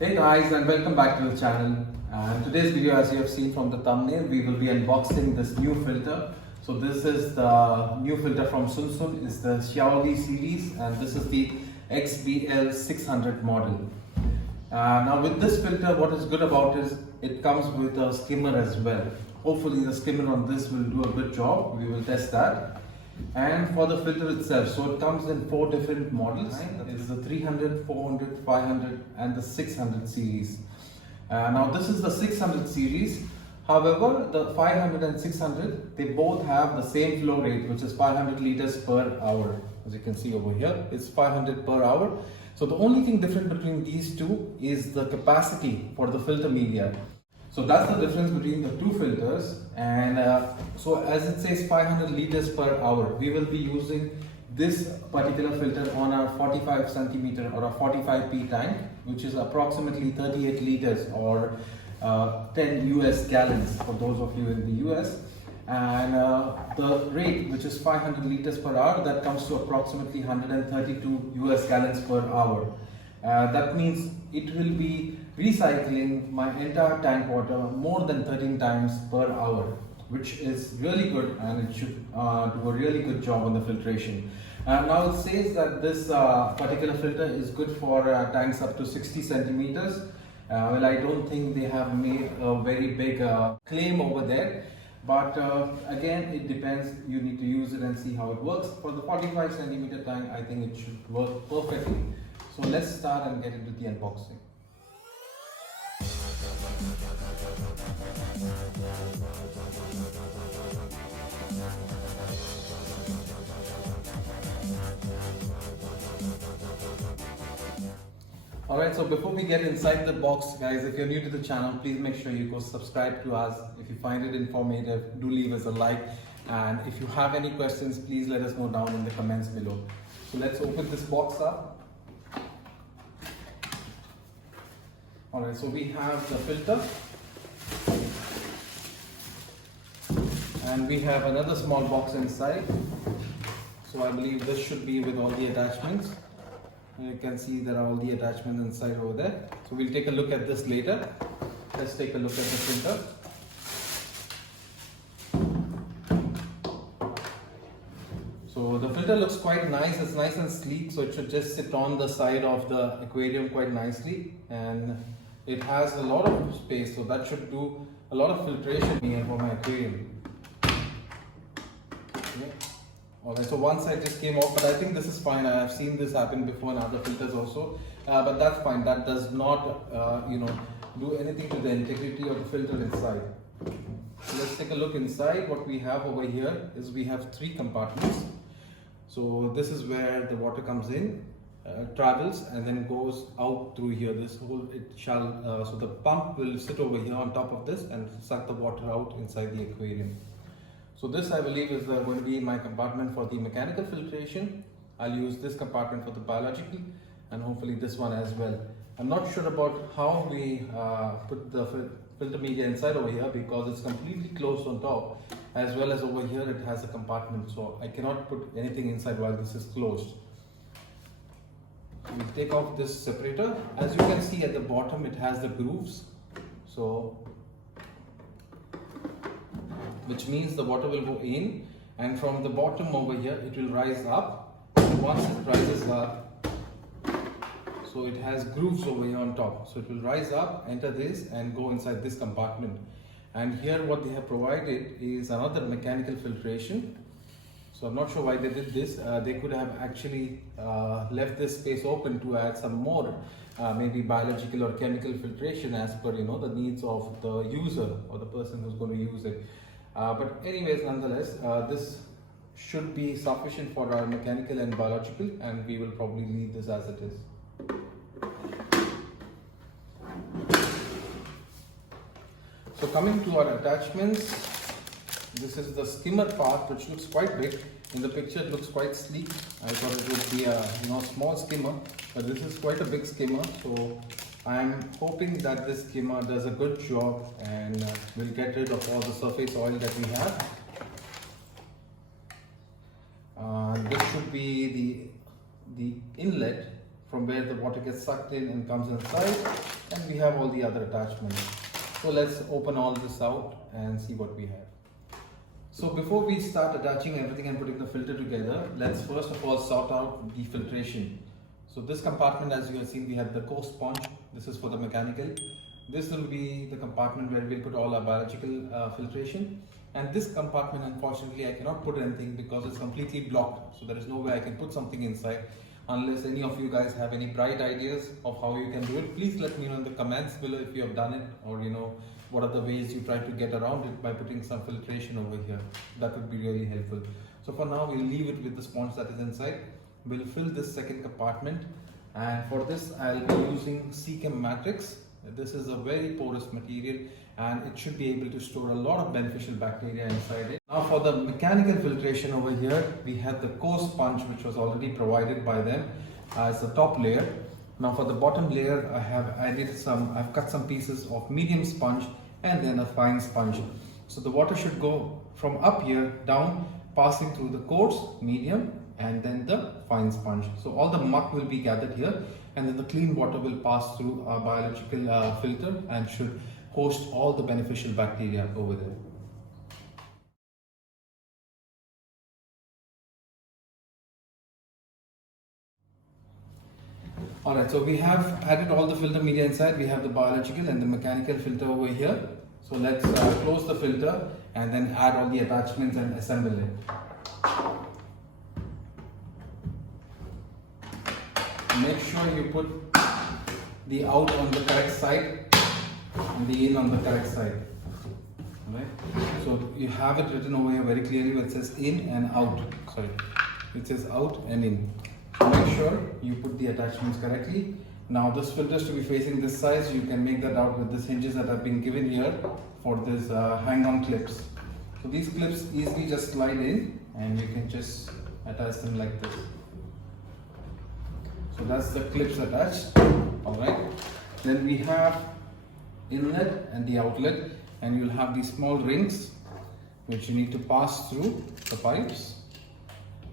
Hey guys, and welcome back to the channel. And today's video, as you have seen from the thumbnail, we will be unboxing this new filter. So this is the new filter from Sunsun. It's the Xiaoli series, and this is the XBL-600 model. Now with this filter, what is good about it is it comes with a skimmer as well. Hopefully the skimmer on this will do a good job. We will test that. And for the filter itself, so it comes in 4 different models. It is the 300, 400, 500 and the 600 series. Now this is the 600 series. However, the 500 and 600, they both have the same flow rate, which is 500 liters per hour. As you can see over here, it's 500 per hour. So the only thing different between these two is the capacity for the filter media. So that's the difference between the two filters. And so as it says 500 liters per hour, we will be using this particular filter on our 45 centimeter or a 45p tank, which is approximately 38 liters or 10 US gallons for those of you in the US. And the rate, which is 500 liters per hour, that comes to approximately 132 US gallons per hour. That means it will be recycling my entire tank water more than 13 times per hour, which is really good, and it should do a really good job on the filtration. Now it says that this particular filter is good for tanks up to 60 centimeters. Well, I don't think they have made a very big claim over there, but again, it depends. You need to use it and see how it works. For the 45 centimeter tank, I think it should work perfectly. So let's start and get into the unboxing. Alright, so before we get inside the box, guys, if you're new to the channel, please make sure you go subscribe to us. If you find it informative, do leave us a like. And if you have any questions, please let us know down in the comments below. So let's open this box up. Alright, so we have the filter. And we have another small box inside. So I believe this should be with all the attachments. You can see there are all the attachments inside over there. So we'll take a look at this later. Let's take a look at the filter. So the filter looks quite nice. It's nice and sleek, so it should just sit on the side of the aquarium quite nicely. And it has a lot of space, so that should do a lot of filtration here for my aquarium. Okay. Alright, so one side just came off, but I think this is fine. I have seen this happen before in other filters also, but that's fine. That does not, do anything to the integrity of the filter inside. So let's take a look inside. What we have over here is we have 3 compartments. So this is where the water comes in, travels, and then goes out through here. This whole so the pump will sit over here on top of this and suck the water out inside the aquarium. So this, I believe, is going to be my compartment for the mechanical filtration. I'll use this compartment for the biological, and hopefully this one as well. I'm not sure about how we put the filter media inside over here, because it's completely closed on top, as well as over here it has a compartment, so I cannot put anything inside while this is closed. We'll take off this separator. As you can see at the bottom, it has the grooves, so which means the water will go in, and from the bottom over here it will rise up. And once it rises up, so it has grooves over here on top, so it will rise up, enter this and go inside this compartment. And here what they have provided is another mechanical filtration. So I'm not sure why they did this. They could have actually left this space open to add some more maybe biological or chemical filtration as per the needs of the user or the person who's going to use it. But anyways, nonetheless, this should be sufficient for our mechanical and biological, and we will probably leave this as it is. So coming to our attachments, this is the skimmer part, which looks quite big. In the picture it looks quite sleek. I thought it would be a small skimmer, but this is quite a big skimmer. So I'm hoping that this skimmer does a good job and will get rid of all the surface oil that we have. This should be the inlet from where the water gets sucked in and comes inside, and we have all the other attachments. So let's open all this out and see what we have. So before we start attaching everything and putting the filter together, let's first of all sort out the filtration. So this compartment, as you have seen, we have the core sponge. This is for the mechanical. This will be the compartment where we'll put all our biological filtration. And this compartment, unfortunately, I cannot put anything because it's completely blocked. So there is no way I can put something inside. Unless any of you guys have any bright ideas of how you can do it, please let me know in the comments below if you have done it, or what are the ways you try to get around it by putting some filtration over here. That would be really helpful. So for now, we'll leave it with the sponge that is inside. We'll fill this second compartment, and for this I'll be using Seachem matrix. This is a very porous material and it should be able to store a lot of beneficial bacteria inside it. Now for the mechanical filtration over here, we have the core sponge, which was already provided by them as the top layer. Now for the bottom layer, I've cut some pieces of medium sponge and then a fine sponge. So the water should go from up here down, passing through the coarse, medium, and then the fine sponge. So all the muck will be gathered here, and then the clean water will pass through our biological filter and should host all the beneficial bacteria over there. Alright, so we have added all the filter media inside. We have the biological and the mechanical filter over here. So let's close the filter and then add all the attachments and assemble it. Make sure you put the out on the correct side and the in on the correct side. Alright, so you have it written over here very clearly where it says in and out. Sorry, it says out and in. So make sure you put the attachments correctly. Now this filter is to be facing this side, so you can make that out with these hinges that have been given here for this hang-on clips. So these clips easily just slide in and you can just attach them like this. So that's the clips attached. Alright, then we have inlet and the outlet, and you'll have these small rings which you need to pass through the pipes.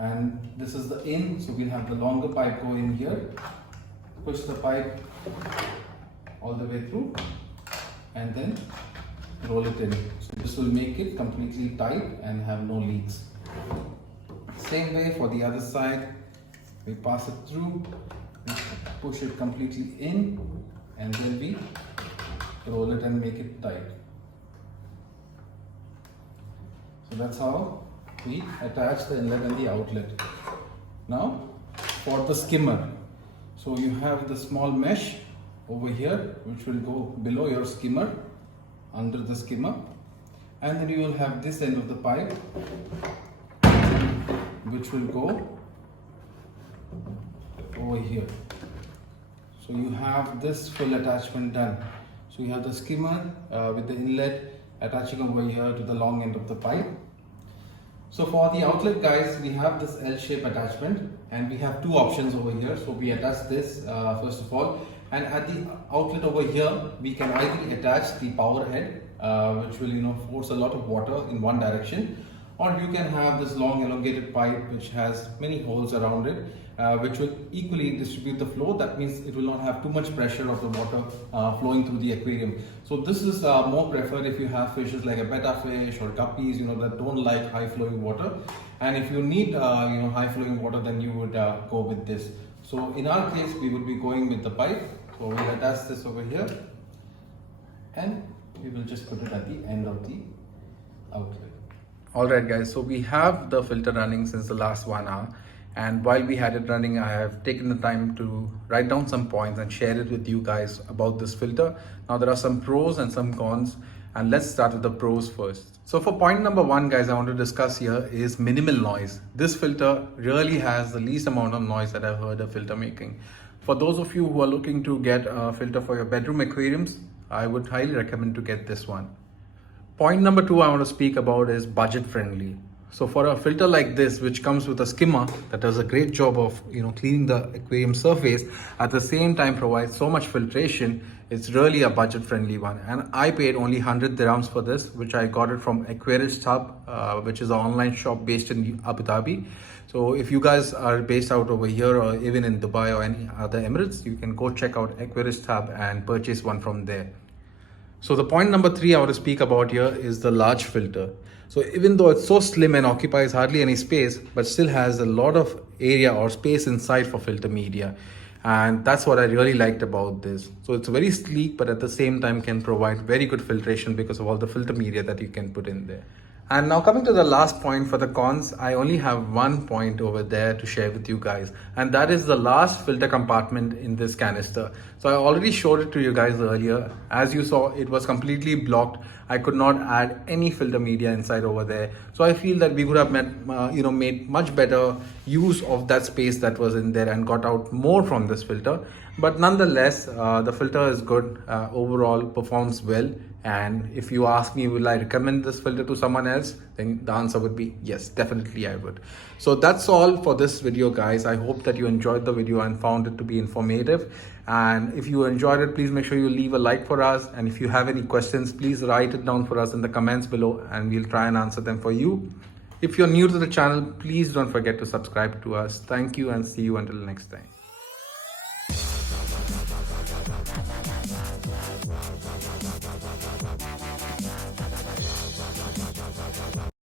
And this is the in, so we'll have the longer pipe go in here, push the pipe all the way through and then roll it in. So this will make it completely tight and have no leaks. Same way for the other side, we pass it through, push it completely in, and then we roll it and make it tight. So that's how we attach the inlet and the outlet. Now for the skimmer, so you have the small mesh over here which will go below your skimmer, under the skimmer, and then you will have this end of the pipe which will go over here. So you have this full attachment done. So you have the skimmer with the inlet attaching over here to the long end of the pipe. So for the outlet, guys, we have this L-shape attachment and we have two options over here. So we attach this first of all, and at the outlet over here we can either attach the power head which will force a lot of water in one direction, or you can have this long elongated pipe which has many holes around it which will equally distribute the flow. That means it will not have too much pressure of the water flowing through the aquarium. So this is more preferred if you have fishes like a betta fish or guppies that don't like high flowing water. And if you need high flowing water, then you would go with this. So in our case, we would be going with the pipe. So we'll attach this over here and we will just put it at the end of the outlet. Alright guys, so we have the filter running since the last 1 hour, and while we had it running, I have taken the time to write down some points and share it with you guys about this filter. Now there are some pros and some cons, and let's start with the pros first. So for point number 1, guys, I want to discuss here is minimal noise. This filter really has the least amount of noise that I've heard of filter making. For those of you who are looking to get a filter for your bedroom aquariums, I would highly recommend to get this one. Point number 2 I want to speak about is budget friendly. So for a filter like this, which comes with a skimmer that does a great job of cleaning the aquarium surface, at the same time provides so much filtration, it's really a budget friendly one. And I paid only 100 dirhams for this, which I got it from Aquaristhub, which is an online shop based in Abu Dhabi. So if you guys are based out over here or even in Dubai or any other Emirates, you can go check out Aquaristhub and purchase one from there. So the point number 3 I want to speak about here is the large filter. So even though it's so slim and occupies hardly any space, but still has a lot of area or space inside for filter media. And that's what I really liked about this. So it's very sleek, but at the same time can provide very good filtration because of all the filter media that you can put in there. And now coming to the last point for the cons, I only have one point over there to share with you guys, and that is the last filter compartment in this canister. So I already showed it to you guys earlier. As you saw, it was completely blocked. I could not add any filter media inside over there. So I feel that we could have made much better use of that space that was in there and got out more from this filter. But nonetheless, the filter is good, overall performs well. And if you ask me, will I recommend this filter to someone else? Then the answer would be yes, definitely I would. So that's all for this video, guys. I hope that you enjoyed the video and found it to be informative. And if you enjoyed it, please make sure you leave a like for us. And if you have any questions, please write it down for us in the comments below and we'll try and answer them for you. If you're new to the channel, please don't forget to subscribe to us. Thank you and see you until next time.